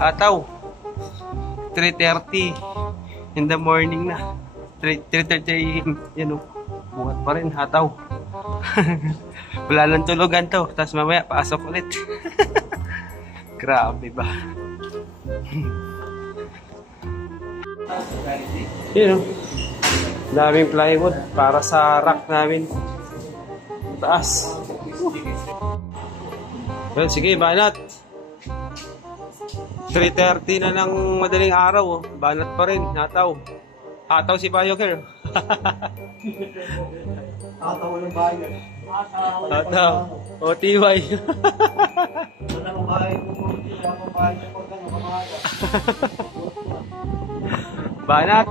Ataw. 3:30 in the morning na. 3:30 AM. Yan o. Buhat pa rin. Hataw. Wala lang tulugan to. Tapos mamaya, pasok ulit. Grabe ba? Yun o. Daming plywood para sa rack namin. Taas. Well, sige, banat. 3:30 na ng madaling araw. Oh. Banat pa rin. Hataw. Hataw si Bayoker. Hataw ng bayo. Hataw. O, tiway. Banat.